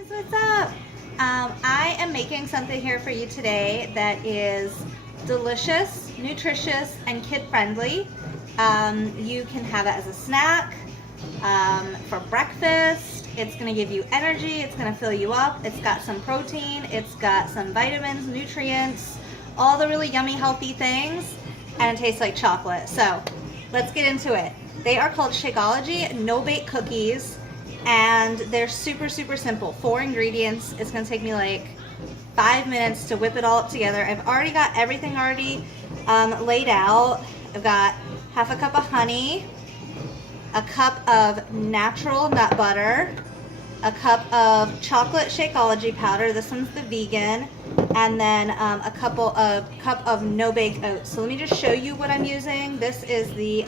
guys, what's up? I am making something here for you today that is delicious, nutritious, and kid-friendly. You can have it as a snack, for breakfast. It's going to give you energy, it's going to fill you up, it's got some protein, it's got some vitamins, nutrients, all the really yummy, healthy things, and it tastes like chocolate. So, let's get into it. They are called Shakeology no-bake cookies. And they're super simple. 4 ingredients. It's gonna take me like 5 minutes to whip it all up together. I've already got everything laid out. I've got half a cup of honey, a cup of natural nut butter, a cup of chocolate Shakeology powder. This one's the vegan, and then a cup of no-bake oats. So let me just show you what I'm using. This is the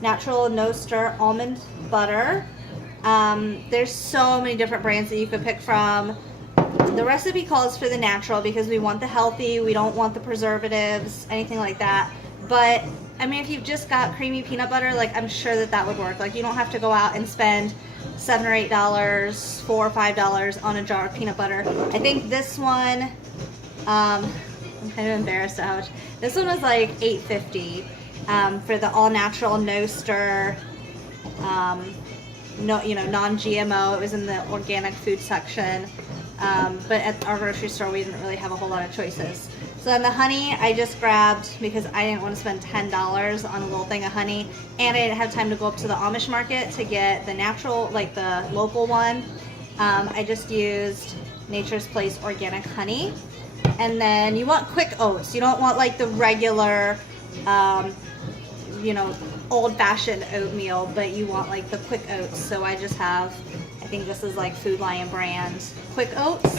natural no-stir almond butter. There's so many different brands that you could pick from. The recipe calls for the natural because we want the healthy, we don't want the preservatives, anything like that. But I mean, if you've just got creamy peanut butter, like I'm sure that would work. Like you don't have to go out and spend $7 or $8, $4 or $5 on a jar of peanut butter. I think this one, I'm kind of embarrassed at how much. This one was like $8.50 for the all natural, no stir. Non-GMO. It was in the organic food section, but at our grocery store we didn't really have a whole lot of choices. So then the honey I just grabbed because I didn't want to spend $10 on a little thing of honey, and I didn't have time to go up to the Amish market to get the natural, like the local one. I just used Nature's Place organic honey. And then you want quick oats. You don't want like the regular old-fashioned oatmeal, but you want like the quick oats. So I just have, I think this is like Food Lion brand quick oats,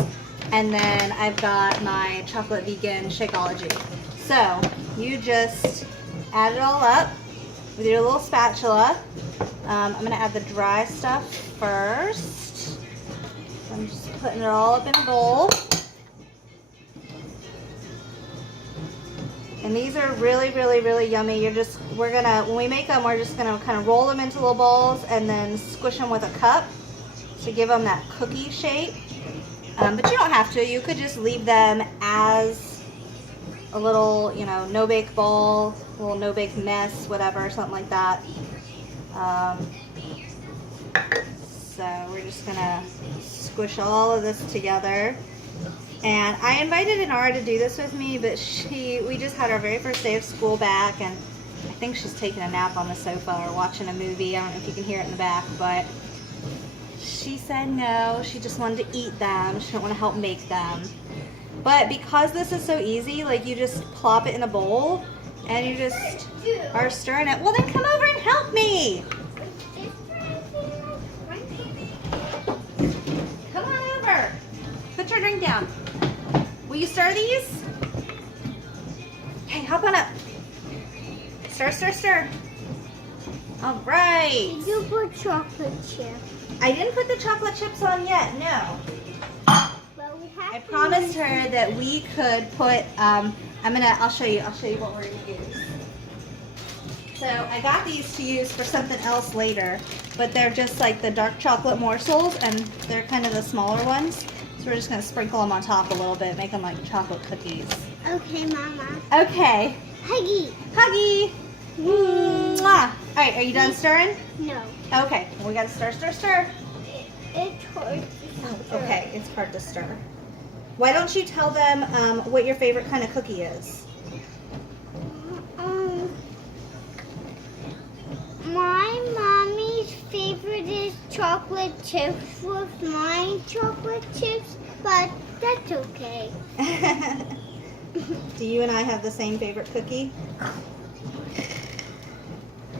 and then I've got my chocolate vegan Shakeology. So you just add it all up with your little spatula. I'm gonna add the dry stuff first. I'm just putting it all up in a bowl. And these are really yummy. When we make them, we're just gonna kind of roll them into little balls and then squish them with a cup to give them that cookie shape. But you don't have to. You could just leave them as a little, no-bake bowl, a little no-bake mess, whatever, something like that. So we're just gonna squish all of this together. And I invited Inara to do this with me, but we just had our very first day of school back, and I think she's taking a nap on the sofa or watching a movie. I don't know if you can hear it in the back, but she said no, she just wanted to eat them. She didn't want to help make them. But because this is so easy, like you just plop it in a bowl and you just are stirring it. Well, then come over and help me. Come on over. Put your drink down. Will you stir these? Okay, hop on up. Stir. All right. Did you put chocolate chips? I didn't put the chocolate chips on yet, no. Well, we have I promised her that we could put, I'll show you what we're gonna use. So I got these to use for something else later, but they're just like the dark chocolate morsels, and they're kind of the smaller ones. So we're just gonna sprinkle them on top a little bit, make them like chocolate cookies. Okay, Mama. Okay. Huggy. Mwah. All right, are you done stirring? No. Okay, well, we gotta stir. It's hard to stir. Okay, it's hard to stir. Why don't you tell them what your favorite kind of cookie is? My mommy's favorite is chocolate chips with mine chocolate chips, but that's okay. Do you and I have the same favorite cookie?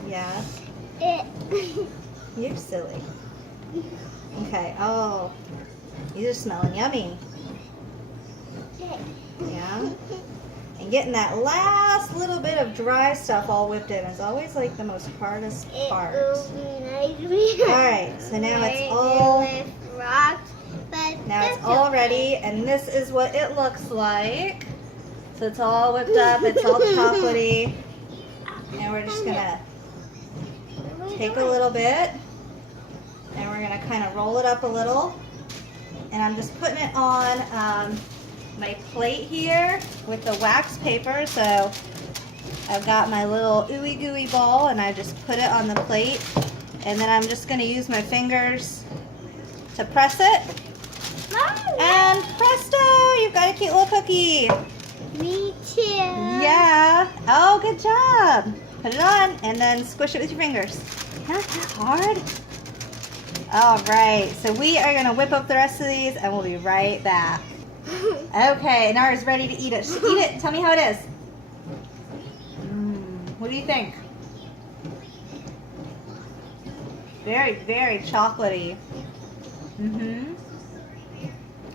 Yeah. You're silly. Okay. Oh, these are smelling yummy. Yeah. And getting that last little bit of dry stuff all whipped in is always like the most hardest part. Alright, so now it's all ready, and this is what it looks like. So it's all whipped up, it's all chocolatey. And we're just gonna take a little bit and we're gonna kind of roll it up a little And I'm just putting it on my plate here with the wax paper. So I've got my little ooey gooey ball and I just put it on the plate. And then I'm just going to use my fingers to press it. And presto, you've got a cute little cookie. Me too. Yeah. Oh, good job. Put it on and then squish it with your fingers. Not that hard. All right, so we are going to whip up the rest of these and we'll be right back. Okay, Nara's ready to eat it. Eat it. Tell me how it is. What do you think? Very, very chocolatey.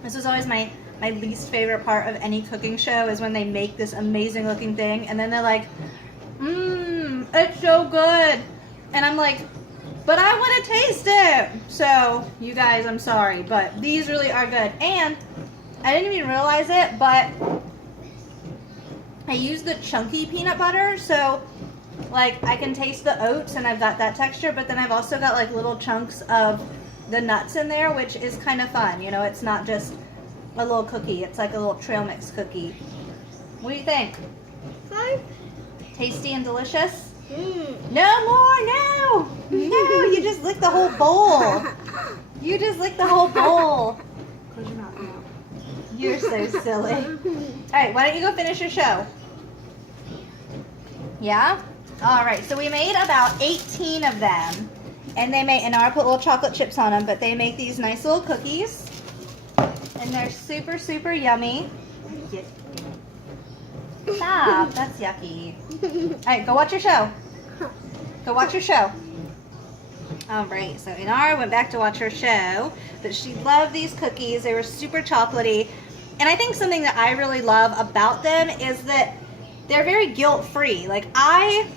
This is always my least favorite part of any cooking show is when they make this amazing looking thing and then they're like, it's so good. And I'm like, but I want to taste it. So, you guys, I'm sorry, but these really are good. And I didn't even realize it, but I use the chunky peanut butter, so like I can taste the oats and I've got that texture, but then I've also got like little chunks of the nuts in there, which is kind of fun. You know, it's not just a little cookie, it's like a little trail mix cookie. What do you think? Fun. Tasty and delicious? No more, no! No, you just licked the whole bowl. You just licked the whole bowl. Close your mouth now. You're so silly. Alright, why don't you go finish your show? Yeah? Alright, so we made about 18 of them. And they made, and I put little chocolate chips on them, but they make these nice little cookies. And they're super, super yummy. Stop, that's yucky. Alright, go watch your show. Go watch your show. Alright, so Inara went back to watch her show, but she loved these cookies. They were super chocolatey. And I think something that I really love about them is that they're very guilt-free. Like, I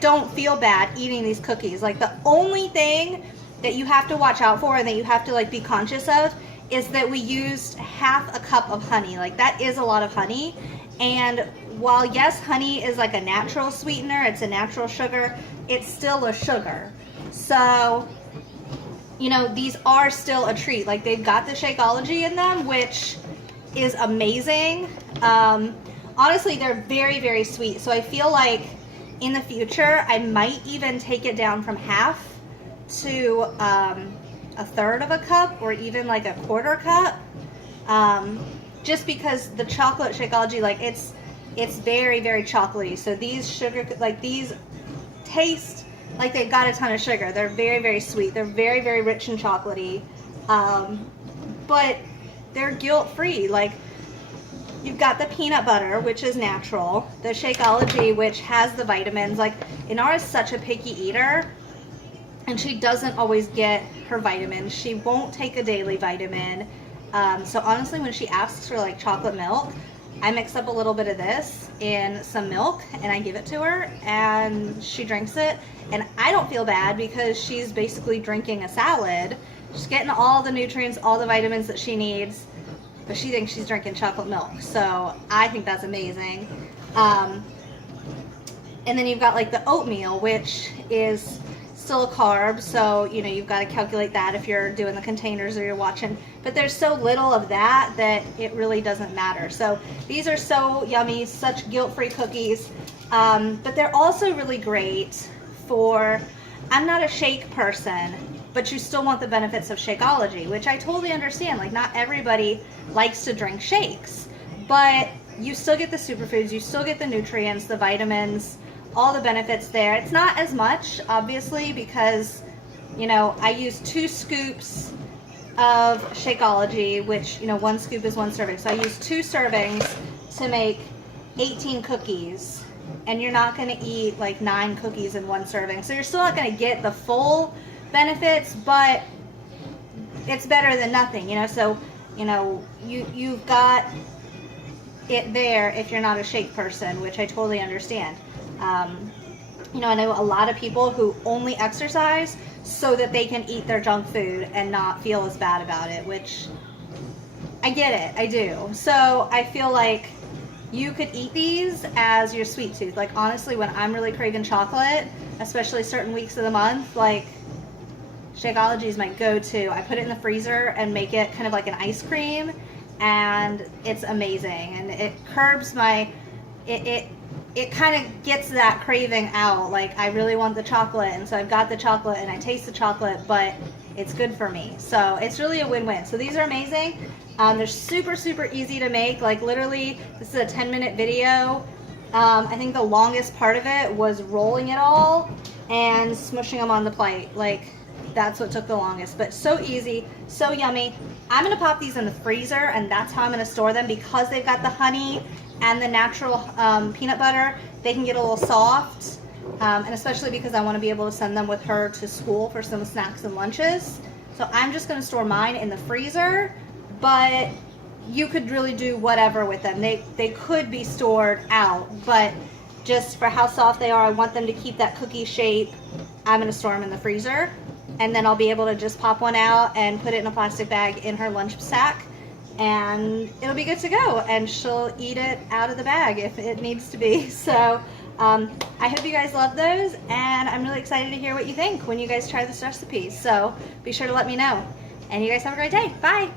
don't feel bad eating these cookies. Like, the only thing that you have to watch out for and that you have to, like, be conscious of is that we used half a cup of honey. Like, that is a lot of honey. And while, yes, honey is like a natural sweetener, it's a natural sugar, it's still a sugar. So, you know, these are still a treat. Like, they've got the Shakeology in them, which is amazing. Honestly, they're very, very sweet. So I feel like in the future, I might even take it down from half to a third of a cup or even like a quarter cup. Just because the chocolate Shakeology, like it's very, very chocolatey. So these sugar, like these taste like they've got a ton of sugar. They're very, very sweet. They're very, very rich and chocolatey. But they're guilt-free. Like, you've got the peanut butter, which is natural. The Shakeology, which has the vitamins. Like, Inara is such a picky eater, and she doesn't always get her vitamins. She won't take a daily vitamin. So honestly, when she asks for like chocolate milk, I mix up a little bit of this in some milk and I give it to her and she drinks it. And I don't feel bad because she's basically drinking a salad. She's getting all the nutrients, all the vitamins that she needs, but she thinks she's drinking chocolate milk. So I think that's amazing. And then you've got like the oatmeal, which is still a carb, so you know you've got to calculate that if you're doing the containers or you're watching, but there's so little of that it really doesn't matter. So these are so yummy, such guilt-free cookies, but they're also really great for, I'm not a shake person, but you still want the benefits of Shakeology, which I totally understand. Like, not everybody likes to drink shakes, but you still get the superfoods, you still get the nutrients, the vitamins, all the benefits there. It's not as much, obviously, because, you know, I use 2 scoops of Shakeology, which, you know, 1 scoop is 1 serving. So I use 2 servings to make 18 cookies, and you're not going to eat like 9 cookies in 1 serving. So you're still not going to get the full benefits, but it's better than nothing, you know. So, you know, you've got it there if you're not a shake person, which I totally understand. You know, I know a lot of people who only exercise so that they can eat their junk food and not feel as bad about it, which I get it, I do. So I feel like you could eat these as your sweet tooth. Like, honestly, when I'm really craving chocolate, especially certain weeks of the month, like, Shakeology is my go-to. I put it in the freezer and make it kind of like an ice cream, and it's amazing. And it curbs my, it kind of gets that craving out. Like, I really want the chocolate, and so I've got the chocolate and I taste the chocolate, but it's good for me. So it's really a win-win. So these are amazing. They're super, super easy to make. Like, literally, this is a 10-minute video. I think the longest part of it was rolling it all and smushing them on the plate. Like, that's what took the longest, but so easy, so yummy. I'm gonna pop these in the freezer, and that's how I'm gonna store them, because they've got the honey and the natural peanut butter. They can get a little soft, and especially because I want to be able to send them with her to school for some snacks and lunches. So I'm just gonna store mine in the freezer, but you could really do whatever with them. They could be stored out, but just for how soft they are, I want them to keep that cookie shape. I'm gonna store them in the freezer, and then I'll be able to just pop one out and put it in a plastic bag in her lunch sack, and it'll be good to go, and she'll eat it out of the bag if it needs to be. So I hope you guys love those, and I'm really excited to hear what you think when you guys try this recipe. So be sure to let me know, and you guys have a great day. Bye.